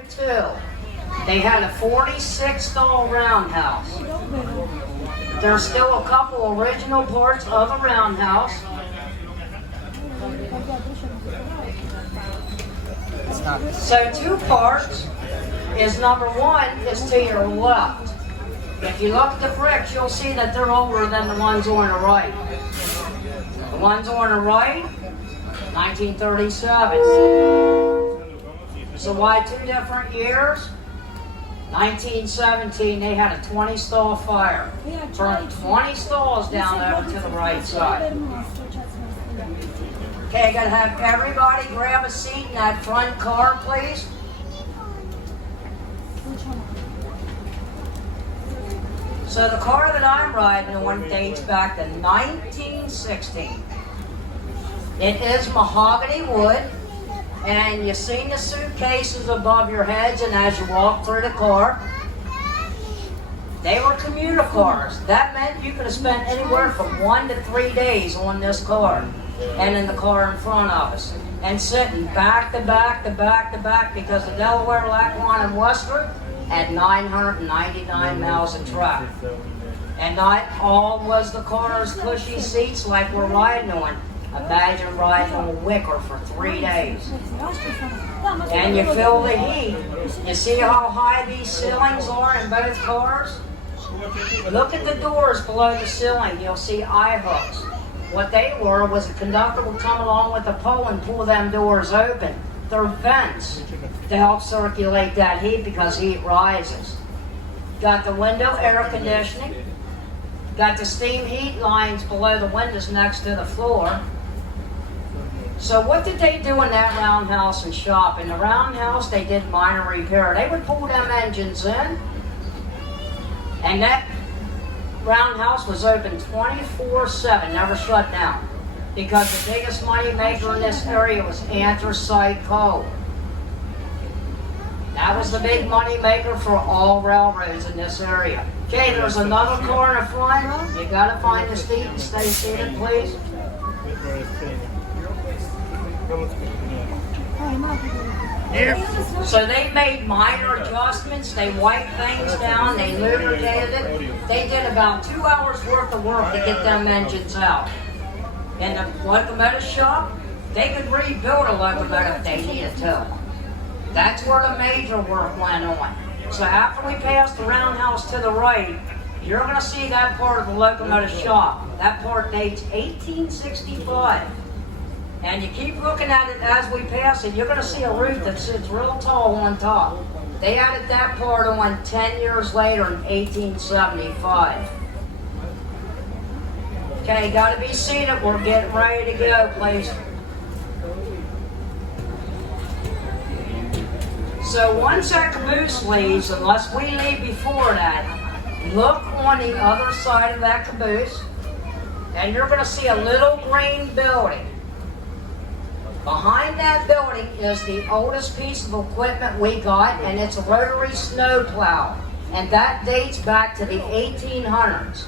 1902, they had a 46-stall roundhouse. There's still a couple original parts of the roundhouse. So two parts is number one is to your left. If you look at the bricks, you'll see that they're older than the ones on the right. The ones on the right, 1937. So why two different years? 1917, they had a 20-stall fire. Turned 20 stalls down over to the right side. Okay, I gotta have everybody grab a seat in that front car, please. So the car that I'm riding on dates back to 1916. It is mahogany wood, and you've seen the suitcases above your heads, and as you walk through the car, they were commuter cars. That meant you could have spent anywhere from 1 to 3 days on this car, and in the car in front of us, and sitting back to back to back to back, because the Delaware, Lackawanna, and Worcester had 999 miles of track. And not all was the car's cushy seats like we're riding on. Imagine riding on a wicker for 3 days. And you feel the heat. You see how high these ceilings are in both cars? Look at the doors below the ceiling. You'll see eye hooks. What they were was a conductor would come along with a pole and pull them doors open. They're vents to help circulate that heat because heat rises. Got the window air conditioning. Got the steam heat lines below the windows next to the floor. So what did they do in that roundhouse and shop? In the roundhouse, they did minor repair. They would pull them engines in, and that roundhouse was open 24/7, never shut down, because the biggest money maker in this area was anthracite coal. That was the big money maker for all railroads in this area. Okay, there's another car in the front. You gotta find the seat and stay seated, please. So they made minor adjustments. They wiped things down. They lubricated it. They did about 2 hours worth of work to get them engines out. In the locomotive shop, they could rebuild a locomotive if they needed to. That's where the major work went on. So after we pass the roundhouse to the right, you're going to see that part of the locomotive shop. That part dates 1865. And you keep looking at it as we pass it, you're going to see a roof that sits real tall on top. They added that part on 10 years later in 1875. Okay, got to be seated. We're getting ready to go, please. So once that caboose leaves, unless we leave before that, look on the other side of that caboose, and you're going to see a little green building. Behind that building is the oldest piece of equipment we got, and it's a rotary snow plow. And that dates back to the 1800s.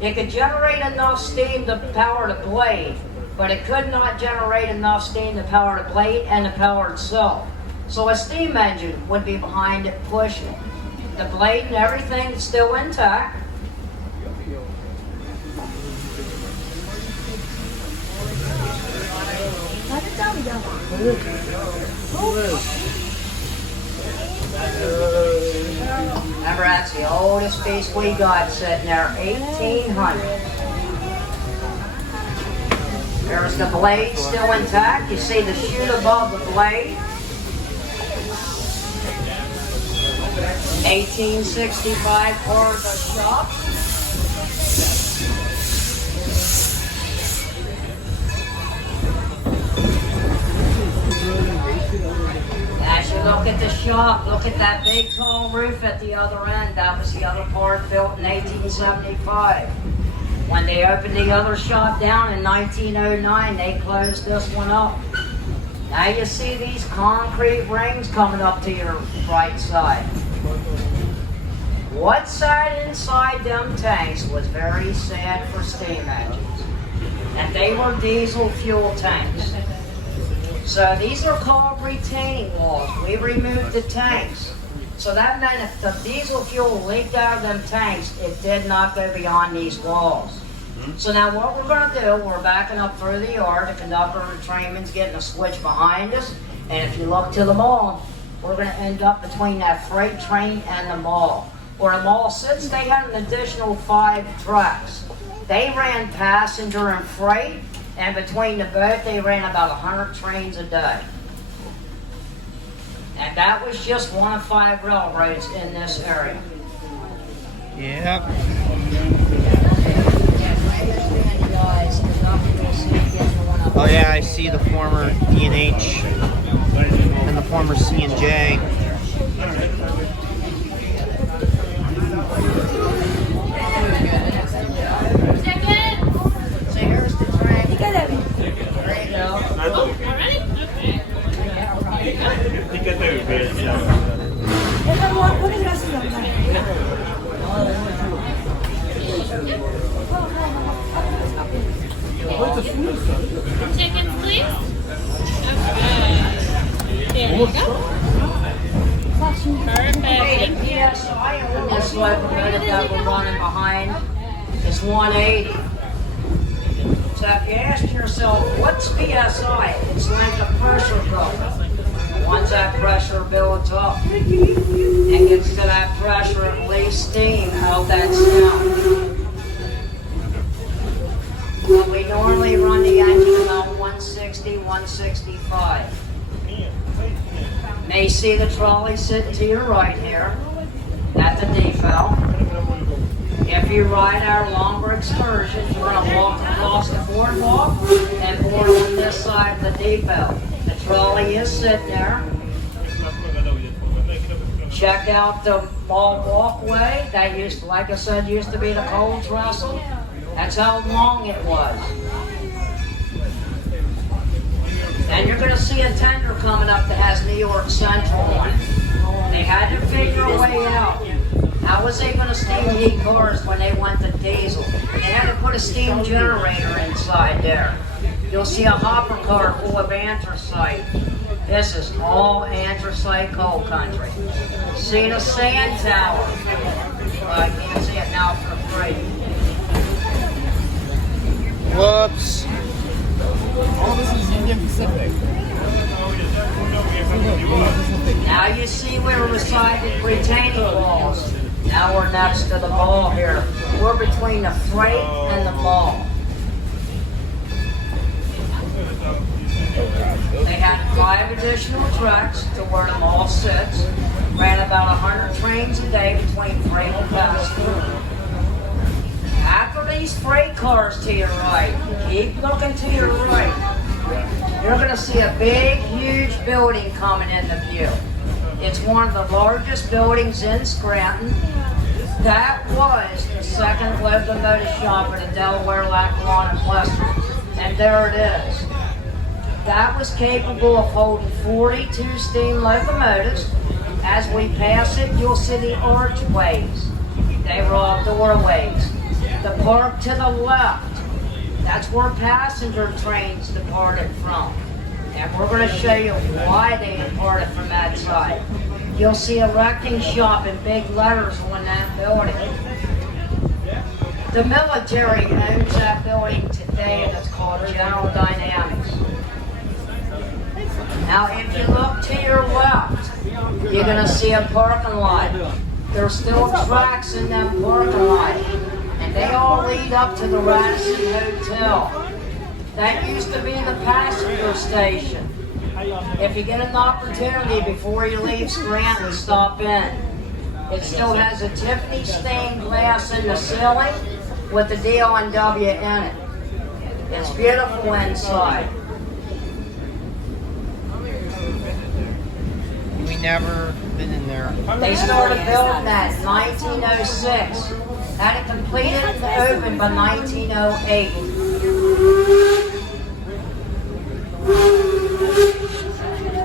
It could generate enough steam to power the blade, but it could not generate enough steam to power the blade and the power itself. So a steam engine would be behind it pushing it. The blade and everything is still intact. Remember, that's the oldest piece we got sitting there, 1800. There's the blade still intact. You see the chute above the blade. 1865 car of the shop. As you look at the shop, look at that big tall roof at the other end. That was the other part built in 1875. When they opened the other shop down in 1909, they closed this one up. Now you see these concrete rings coming up to your right side. What sat inside them tanks was very sad for steam engines. And they were diesel fuel tanks. So these are called retaining walls. We removed the tanks. So that meant if the diesel fuel leaked out of them tanks, it did not go beyond these walls. So now what we're going to do, we're backing up through the yard. The conductor of the trainman's getting a switch behind us. And if you look to the mall, we're going to end up between that freight train and the mall. Where the mall sits, they had an additional 5 tracks. They ran passenger and freight, and between the both, they ran about 100 trains a day. And that was just one of 5 railroads in this area. Yep. Oh yeah, I see the former D&H and the former C&J. So here's the train. There you go. Already? Chickens, please. Okay. There you go. Perfect. Hey, the PSI on this locomotive that we're running behind is 180. So if you ask yourself, what's PSI? It's like a pressure cooker. Once that pressure builds up and gets to that pressure, it leaves steam out that snout. But we normally run the engine about 160, 165. May see the trolley sitting to your right here at the depot. If you ride our longer excursions, you're going to walk across the boardwalk and board on this side of the depot. The trolley is sitting there. Check out the mall walkway. That used to, like I said, used to be the coal trestle. That's how long it was. And you're going to see a tender coming up that has New York Central on it. They had to figure a way out. How was they going to steam heat cars when they went to diesel? They had to put a steam generator inside there. You'll see a hopper car full of anthracite. This is all anthracite coal country. See the sand tower. I can't see it now for free. Whoops. All this is Union Pacific. Now you see we're beside the retaining walls. Now we're next to the mall here. We're between the freight and the mall. They had 5 additional tracks to where the mall sits. Ran about 100 trains a day between freight and passenger. After these freight cars to your right, keep looking to your right. You're going to see a big, huge building coming into view. It's one of the largest buildings in Scranton. That was the second locomotive shop in the Delaware, Lackawanna, and Western. And there it is. That was capable of holding 42 steam locomotives. As we pass it, you'll see the archways. They were all doorways. The park to the left, that's where passenger trains departed from. And we're going to show you why they departed from that side. You'll see a wrecking shop in big letters on that building. The military owns that building today, and it's called General Dynamics. Now, if you look to your left, you're going to see a parking lot. There's still tracks in that parking lot, and they all lead up to the Radisson Hotel. That used to be the passenger station. If you get an opportunity before you leave Scranton, stop in. It still has a Tiffany stained glass in the ceiling with the D-O-N-W in it. It's beautiful inside. We never been in there. They started building that in 1906. Had it completed and opened by 1908.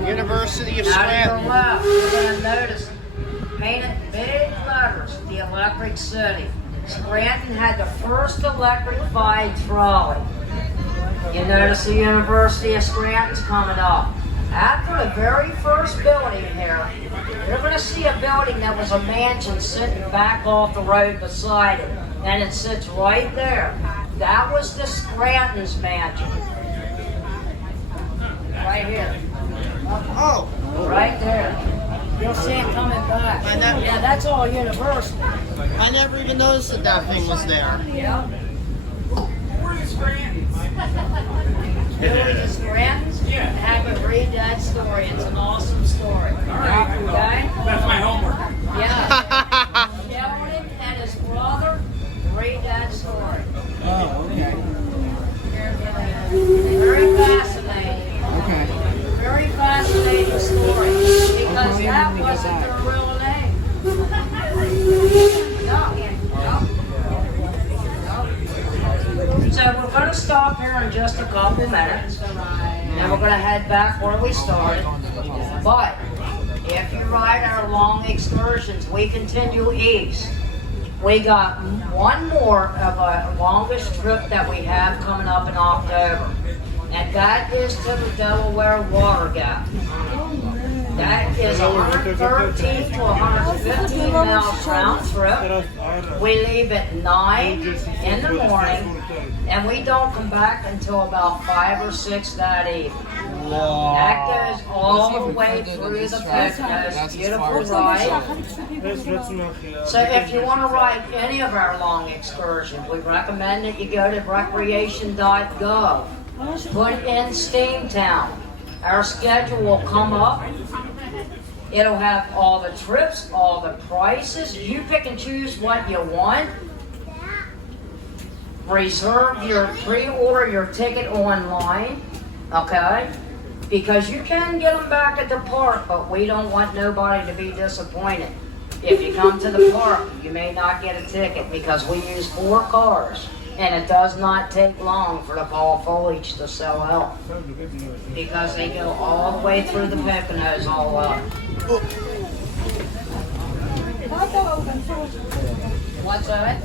University of Now to Scranton. your left, you're going to notice painted big letters, the Electric City. Scranton had the first electrified trolley. You notice the University of Scranton's coming up. After the very first building here, you're going to see a building that was a mansion sitting back off the road beside it. And it sits right there. That was the Scranton's mansion. Right here. Oh, Right there. You'll see it coming back. Yeah, that's all University. I never even noticed that that thing was there. Yeah. Really, the Scrantons? Yeah. Have a read that story. It's an awesome story. All right. Okay? That's my homework. Yeah. Sheldon and his brother, read that story. Oh, okay. Very fascinating. Okay. Very fascinating story. Because that wasn't their real name. No. So we're going to stop here in just a couple minutes, and we're going to head back where we started. But if you ride our long excursions, we continue east. We got one more of our longest trip that we have coming up in October, and that is to the Delaware Water Gap. That is 113 to 115 miles round trip. We leave at 9 in the morning, and we don't come back until about 5 or 6 that evening. That goes all the way through the Poconos. Beautiful ride. So if you want to ride any of our long excursions, we recommend that you go to recreation.gov. Put in Steamtown. Our schedule will come up. It'll have all the trips, all the prices. You pick and choose what you want. Pre-order your ticket online, okay? Because you can get them back at the park, but we don't want nobody to be disappointed. If you come to the park, you may not get a ticket because we use 4 cars. And it does not take long for the fall foliage to sell out because they go all the way through the Poconos all up. What's that?